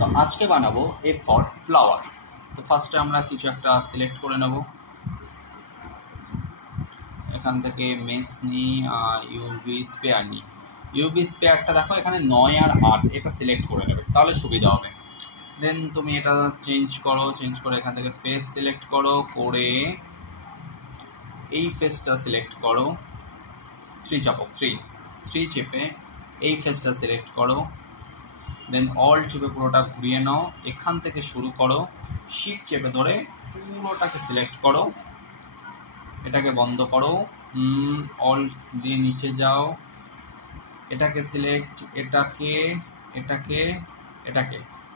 তো আজকে বানাবো এ ফর ফ্লাওয়ার। তো ফার্স্টে আমরা কিছু একটা সিলেক্ট করে নেব, এখান থেকে মেস নিই, ইউভি স্পেয়ার নিই। ইউভি স্পেয়ারটা দেখো এখানে 9 আর 8 এটা সিলেক্ট করে নেবে, তাহলে সুবিধা হবে। দেন তুমি এটা চেঞ্জ করে এখান থেকে ফেস সিলেক্ট করে এই ফেসটা সিলেক্ট করো, 3 চাপো, 3 চেপে এই ফেসটা সিলেক্ট করো, দেন অল চেপে পুরোটা ঘুরিয়ে নাও, এখান থেকে শুরু করো, শিফট চেপে ধরে পুরোটাকে সিলেক্ট করো, এটাকে বন্ধ করো, অল দিয়ে নিচে যাও, এটাকে সিলেক্ট, এটাকে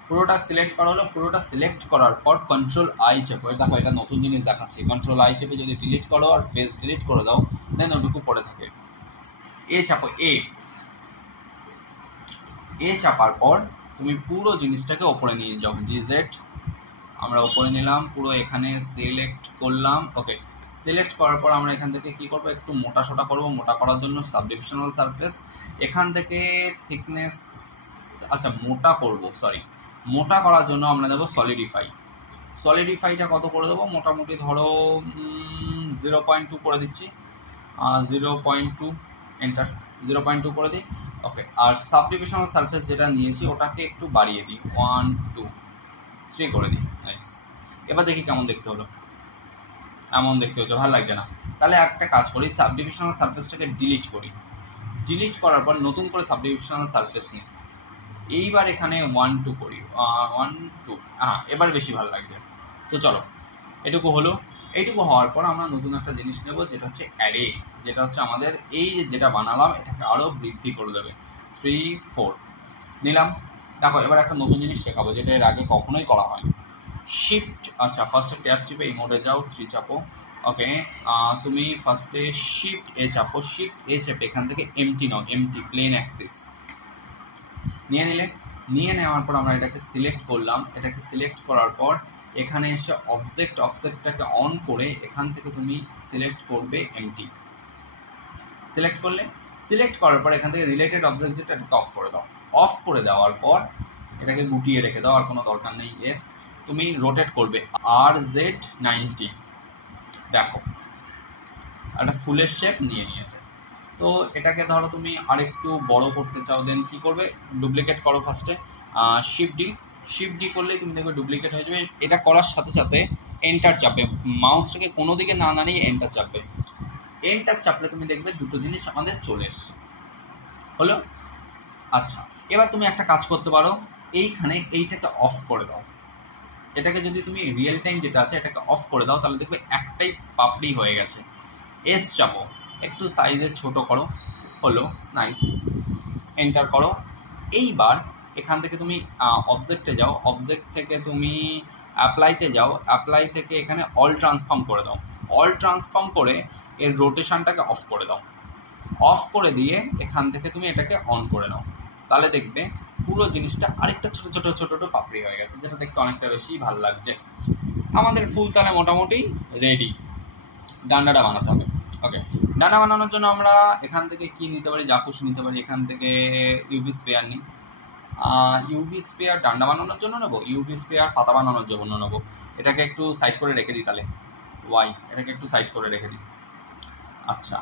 পুরোটা সিলেক্ট করা হলো। পুরোটা সিলেক্ট করার পর কন্ট্রোল আই চেপো, দেখো এটা নতুন জিনিস দেখাচ্ছি, কন্ট্রোল আই চেপে যদি ডিলিট করো আর ফেস ডিলিট করে দাও, দেন ওটুকু পড়ে থাকে। এ চাপো, এ চাপার পর তুমি পুরো জিনিসটাকে ওপরে নিয়ে যাও, জিজেড আমরা ওপরে নিলাম, পুরো এখানে সিলেক্ট করলাম। ওকে, সিলেক্ট করার পর আমরা এখান থেকে কি করব, একটু মোটা সোটা করবো। মোটা করার জন্য সাবডিভিশনাল সারফেস, এখান থেকে থিকনেস, আচ্ছা মোটা করব, মোটা করার জন্য আমরা দেবো সলিডিফাইটা কত করে দেবো, মোটামুটি ধরো 0.2 করে দিচ্ছি, 0.2 এন্টার, 0.2 করে দিই। ওকে, আর সাবডিভিশনাল সারফেস যেটা নিয়েছি ওটাকে একটু বাড়িয়ে দিই, 1 2 3 করে দিই। নাইস, এবার দেখি কেমন দেখতে হলো। এমন দেখতে হচ্ছে, ভালো লাগছে না, তাহলে একটা কাজ করি, সাবডিভিশনাল সারফেসটাকে ডিলিট করার পর নতুন করে সাবডিভিশনাল সারফেস নিই। এইবার এখানে 1 2 করি, 1 2, হ্যাঁ এবার বেশি ভালো লাগছে। তো চলো, এটুকু হলো। এইটুকু হওয়ার পর আমরা নতুন একটা জিনিস নেব, যেটা হচ্ছে অ্যারে, যেটা হচ্ছে আমাদের এই যেটা বানালাম এটাকে আরও বৃদ্ধি করে দেবে। 3 4 নিলাম। দেখো এবার একটা নতুন জিনিস শেখাবো, যেটা এর আগে কখনোই করা হয়। শিফট, আচ্ছা ফার্স্টে ট্যাব চেপে এই মোডে যাও, 3 চাপো। ওকে, তুমি ফার্স্টে শিফট এ চাপো, শিফট এ চেপে এখান থেকে এমটি নাও, এমটি প্লেন অ্যাক্সিস নিয়ে নেওয়ার পর আমরা এটাকে সিলেক্ট করলাম। এটাকে সিলেক্ট করার পর এখানে এসে অফসেটটাকে অন করে এখান থেকে তুমি সিলেক্ট করবে এমটি। সিলেক্ট করার পর এখান থেকে রিলেটেড অবজেক্ট যেটা অফ করে দাও। অফ করে দেওয়ার পর এটাকে গুটিয়ে রেখে দাও, আর কোনো দরকার নেই এর। তুমি রোটেট করবে RZ90, দেখো একটা ফুলের শেপ নিয়েছে। তো এটাকে ধরো তুমি আরেকটু বড় করতে চাও, দেন কি করবে, ডুপ্লিকেট করো ফার্স্টে, শিফট ডি করলেই তুমি দেখবে ডুপ্লিকেট হয়ে যাবে। এটা করার সাথে সাথে এন্টার চাপবে, মাউসটাকে কোনো দিকে না নিয়ে এন্টার চাপবে। এন্টার চাপলে তুমি দেখবে দুটো জিনিস আমাদের চলে এসছে, হলো। আচ্ছা, এবার তুমি একটা কাজ করতে পারো, এইটাকে অফ করে দাও। এটাকে যদি তুমি রিয়েল টাইম যেটা আছে এটাকে অফ করে দাও, তাহলে দেখবে একটাই পাপড়ি হয়ে গেছে। এস চাপো, একটু সাইজে ছোট করো, হলো। নাইস, এন্টার করো। এইবার এখান থেকে তুমি অবজেক্টে যাও, অবজেক্ট থেকে তুমি অ্যাপ্লাইতে যাও, অ্যাপ্লাই থেকে এখানে অল ট্রান্সফর্ম করে দাও। অল ট্রান্সফর্ম করে এর রোটেশনটাকে অফ করে দাও। অফ করে দিয়ে এখান থেকে তুমি এটাকে অন করে নাও, তাহলে দেখবে পুরো জিনিসটা আরেকটা ছোট ছোট পাপড়ি হয়ে গেছে, যেটা দেখতে অনেকটা বেশি ভালো লাগছে। আমাদের ফুল তাহলে মোটামুটি রেডি। ডান্ডাটা বানাতে হবে। ওকে, ডান্ডা বানানোর জন্য আমরা এখান থেকে কি নিতে পারি, যা খুশি নিতে পারি। এখান থেকে ইউভি স্পেয়ার নিই, ইউভি স্পেয়ার ডান্ডা বানানোর জন্য নেবো, ইউভি স্পেয়ার পাতা বানানোর জন্য নেবো। এটাকে একটু সাইড করে রেখে দিই, তাহলে এটাকে একটু সাইড করে রেখে দিই। আচ্ছা,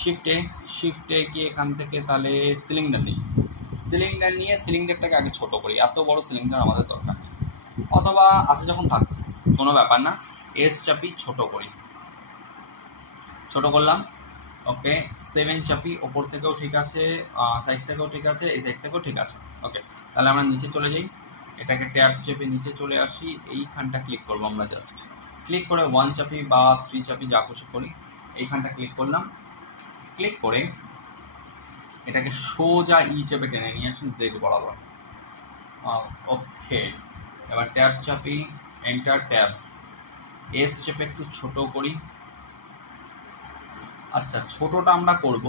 শিফটে গিয়ে এখান থেকে তাহলে সিলিন্ডার নিয়ে সিলিন্ডারটাকে আগে ছোট করি, এত বড় সিলিন্ডার আমাদের দরকার নেই, অথবা আছে যখন থাক, কোনো ব্যাপার না। এস চাপি, ছোট করলাম। ওকে, 7 চাপি, ওপর থেকেও ঠিক আছে, সাইড থেকেও ঠিক আছে, এই সাইড থেকেও ঠিক আছে। ওকে, তাহলে আমরা নিচে চলে যাই, এটাকে ট্যাব চেপে নিচে চলে আসি, এইখানটা ক্লিক করবো আমরা, জাস্ট ক্লিক করে 1 চাপি বা 3 চাপি, যা খুশি করি। এইখানটা ক্লিক করলাম, ক্লিক করে এটাকে সোজা চেপে টেনে নিয়ে আসি জেড বরাবর। ওকে, এবার ট্যাব চাপি, এন্টার, ট্যাব, এস চেপে একটু ছোট করি। আচ্ছা, ছোটটা আমরা করব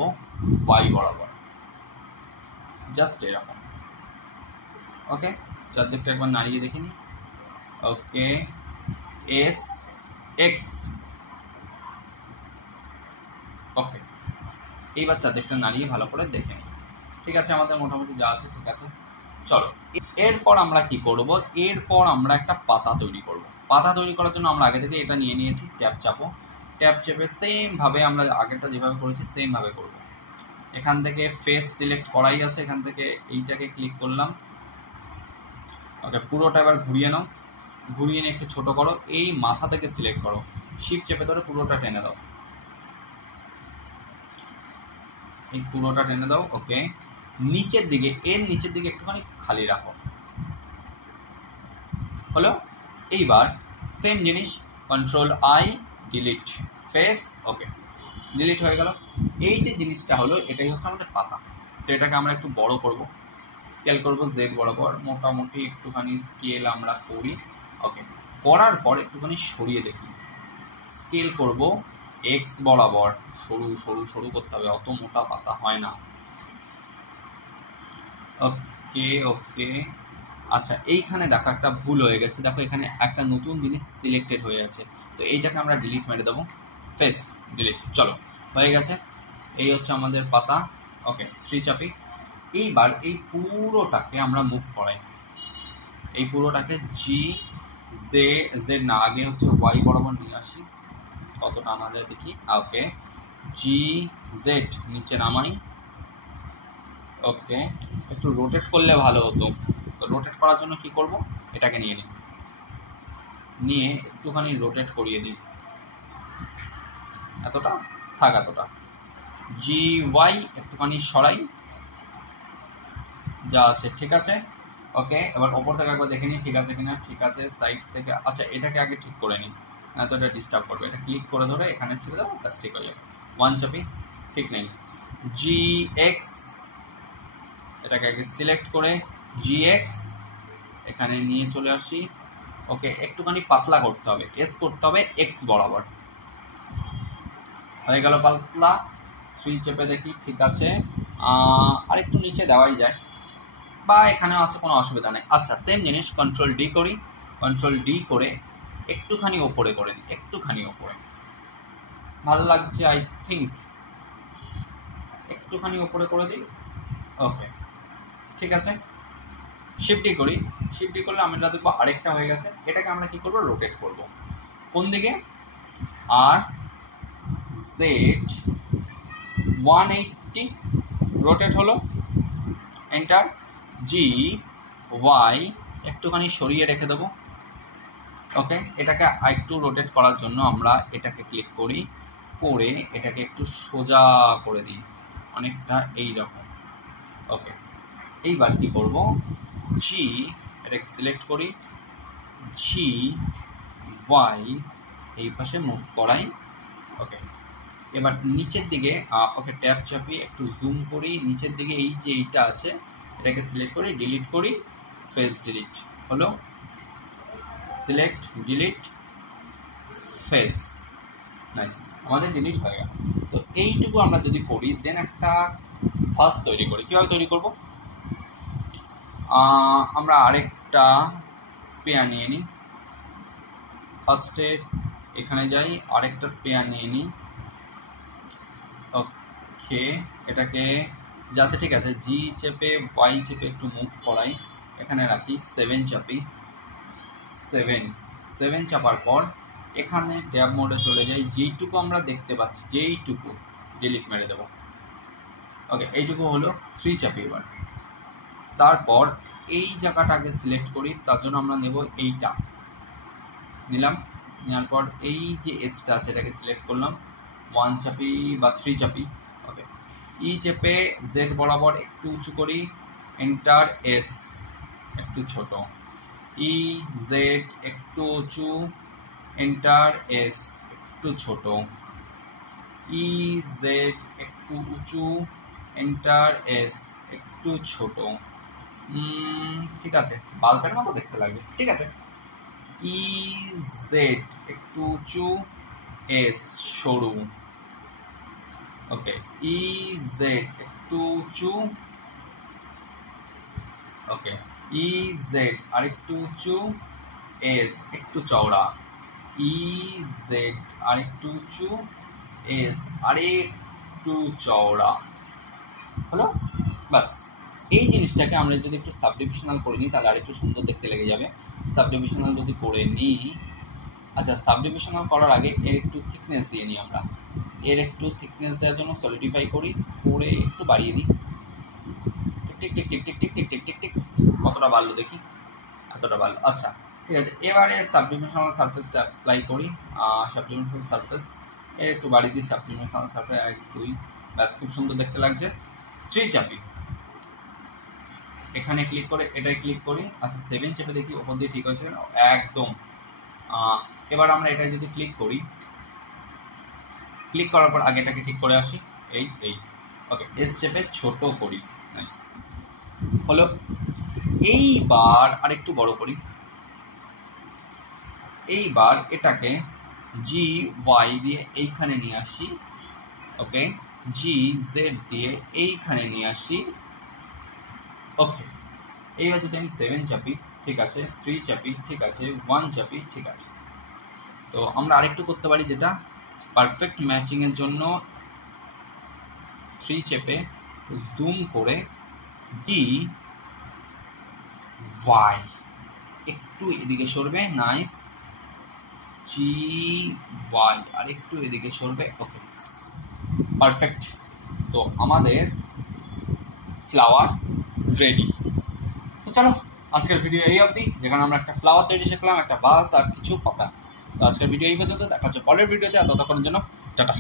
ওয়াই বরাবর, জাস্ট এরকম। ওকে, চারদিকটা একবার নাড়িয়ে দেখিনি। ওকে, এস এক্স, ওকে, এইবার চারদিকটা নাড়িয়ে ভালো করে দেখে নিই। ঠিক আছে, আমাদের মোটামুটি যা আছে ঠিক আছে। চলো এরপর আমরা কি করব, এরপর আমরা একটা পাতা তৈরি করব। পাতা তৈরি করার জন্য আমরা আগে থেকে এটা নিয়ে নিয়েছি, ট্যাব চাপো, ট্যাব চেপে সেম ভাবে আমরা আগেরটা যেভাবে করেছি সেম ভাবে করব। এখান থেকে ফেস সিলেক্ট করাই আছে, এখান থেকে এইটাকে ক্লিক করলাম। ওকে, পুরোটা এবার ঘুরিয়ে নাও, ঘুরিয়ে নিয়ে একটু ছোট করো, এই মাথা থেকে সিলেক্ট করো, শিফট চেপে ধরে পুরোটা টেনে দাও, এই পুরোটা টেনে দাও। ওকে, নিচের দিকে, এর নিচের দিকে একটুখানি খালি রাখো, হলো। এইবার সেম জিনিস, control I, delete face. Okay, delete হয়ে গেল। এই যে জিনিসটা হলো, এটাই হচ্ছে আমাদের পাতা। তো এটাকে আমরা একটু বড় করব, স্কেল করব জেড বরাবর, মোটামুটি একটুখানি স্কেল আমরা করি। ওকে, করার পর একটুখানি সরিয়ে দেখি, স্কেল করব এক্স বরাবর, সরু সরু সরু করতে হবে, অত মোটা পাতা হয় না। ওকে ওকে, আচ্ছা এইখানে দেখো একটা ভুল হয়ে গেছে, দেখো এখানে একটা নতুন জিনিস সিলেক্টেড হয়ে আছে, তো এইটাকে আমরা ডিলিট মেরে দেবো, ফেস ডিলিট। চলো হয়ে গেছে, এই হচ্ছে আমাদের পাতা। ওকে, 3 চাপি। এইবার এই পুরোটাকে আমরা মুভ করাই, এই পুরোটাকে জি জেড না, আগে হচ্ছে ওয়াই বরাবর নিয়ে আসি, কতটা আনা যায় দেখি। ওকে, জি জেড নিচে নামাই। ওকে, একটু রোটেট করলে ভালো হতো, তো রোটেট করার জন্য কি করব, এটাকে নিয়ে নিই, নিয়ে একটুখানি রোটেট করিয়ে দিই, এতটা থাক, এতটা। জি ওয়াই একটুখানি সরাই, যা আছে ঠিক আছে। ওকে, এবার ওপর থেকে একবার দেখে নিই ঠিক আছে কিনা, ঠিক আছে। সাইড থেকে, আচ্ছা এটাকে আগে ঠিক করে নিই, না তো এটা ডিস্টার্ব করবে। এটা ক্লিক করে ধরে এখানে ছেড়ে দেবো, ব্যাস ঠিক হয়ে যাবে। 1 চাপি, ঠিক নেই। জি এক্স, এটাকে আগে সিলেক্ট করে জি এক্স এখানে নিয়ে চলে আসি। ওকে, একটুখানি পাতলা করতে হবে, এস করতে হবে এক্স বরাবর, হয়ে গেল পাতলা। 3 চেপে দেখি, ঠিক আছে। আর একটু নিচে দেওয়াই যায়, বা এখানেও আছে, কোনো অসুবিধা নেই। আচ্ছা সেম জিনিস, কন্ট্রোল ডি করি, কন্ট্রোল ডি করে একটুখানি ওপরে করে দিই, একটুখানি ওপরে, ভালো লাগছে আই থিঙ্ক, একটুখানি ওপরে করে দিই। ওকে, ঠিক আছে। শিফট ডি করি, শিফট ডি করলে আমরা দেখবো আরেকটা হয়ে গেছে। এটাকে আমরা কি করব, রোটেট করব, কোন দিকে, আর জেড 180 রোটেট হলো, এন্টার। জি ওয়াই একটুখানি সরিয়ে রেখে দেবো। ওকে, এটাকে একটু রোটেট করার জন্য আমরা এটাকে ক্লিক করি, করে এটাকে একটু সোজা করে দিই, অনেকটা এই রকম। ওকে, এইবার কি করব, জি এটাকে সিলেক্ট করি, জি ওয়াই এই পাশে মুভ করাই। ওকে, এবার নিচের দিকে, ওকে ট্যাব চাপি একটু জুম করি, নিচের দিকে এই যে এইটা আছে এটাকে সিলেক্ট করি, ডিলিট করি, ফেস ডিলিট হলো, সিলেক্ট ডিলিট ফেস, নাইস, আমাদের ডিলিট হয়ে গেল। তো এইটুকু আমরা যদি করি, দেন একটা ফার্স্ট তৈরি করি। কীভাবে তৈরি করব, আমরা আরেকটা স্পেয়ার নিয়ে নিই, ফার্স্টে এখানে যাই, আরেকটা স্পেয়ার নিয়ে নিই। ওকে, এটাকে যাচ্ছে ঠিক আছে, জি চেপে ওয়াই চেপে একটু মুভ করাই, এখানে রাখি, 7 চাপি, 7 চাপার পর এখানে ট্যাব মোডে চলে যাই, যেইটুকু আমরা দেখতে পাচ্ছি যেইটুকু ডিলিট মেরে দেবো। ওকে, এইটুকু হলো। 3 চাপি এবার, তারপর এই জায়গাটাকে সিলেক্ট করি, তার জন্য আমরা নেব এইটা, নিলাম, নেওয়ার পর এই যে এজটা আছে এটাকে সিলেক্ট করলাম, 1 চাপি বা 3 চাপি। ওকে, ই চেপে জেড বরাবর একটু উঁচু করি, এন্টার, এস একটু ছোট, ই জেড একটু উঁচু, এন্টার, এস একটু ছোট, ই জেড একটু উঁচু, এন্টার, এস একটু ছোট, ঠিক আছে, বাল্বের মতো দেখতে লাগবে, ঠিক আছে। ই জেড একটু উঁচু, এস সরু। ওকে, ই জেড একটু উঁচু, ওকে, ই জেড আর একটু উঁচু, এস একটু চওড়া, ই জেড আর একটু উঁচু, এস আর একটু চওড়া, হলো, বাস। এই জিনিসটাকে আমরা যদি একটু সাবডিভিশনাল করে নিই তাহলে আরেকটু সুন্দর দেখতে লেগে যাবে। সাবডিভিশনাল যদি করে নিই, আচ্ছা সাবডিভিশনাল করার আগে এর একটু থিকনেস দিয়ে নিই আমরা। এর একটু থিকনেস দেওয়ার জন্য সলিডিফাই করি, করে একটু বাড়িয়ে দিই। Tick tick tick tick tick tick tick tick tick, কতটা বাড়লো দেখি, এতটা বাড়লো। আচ্ছা ঠিক আছে, এবারে সাবডিভিশনাল সারফেসটা অ্যাপ্লাই করি। সাবডিভিশনাল সারফেস এর একটু বাড়িয়ে দিই, সাবডিভিশনাল সারফেস 1 2, ব্যাস খুব সুন্দর দেখতে লাগছে। 3 চাপি, এখানে ক্লিক করে এটাই ক্লিক করি। আচ্ছা 7 চেপে দেখি ওপর দিয়ে ঠিক হয়েছে একদম। এবার আমরা এটা যদি ক্লিক করি, ক্লিক করার পর আগেটাকে ঠিক করে আসি, এই ওকে। এস চেপে ছোট করি, নাইস হলো। এইবার আরেকটু বড় করি। এইবার এটাকে জি ওয়াই দিয়ে এইখানে নিয়ে আসি, ওকে। জি জেড দিয়ে এইখানে নিয়ে আসি, ওকে। এইবার যদি আমি 7 চাপি, ঠিক আছে, 3 চাপি, ঠিক আছে, 1 চাপি, ঠিক আছে। তো আমরা আরেকটু করতে পারি, যেটা পারফেক্ট ম্যাচিং এর জন্য 3 চেপে জুম করে ডি ওয়াই একটু এদিকে সরবে, নাইস। জি ওয়াই আর একটু এদিকে সরবে, ওকে পারফেক্ট। তো আমাদের ফ্লাওয়ার রেডি। তো চলো আজকের ভিডিও এই অবধি, যেখানে আমরা একটা ফ্লাওয়ার তৈরি শিখলাম, একটা বাস আর কিছু পাতা। তো আজকের ভিডিও এই পর্যন্ত, দেখা হচ্ছে পরের ভিডিওতে। আর ততক্ষণের জন্য টাটা।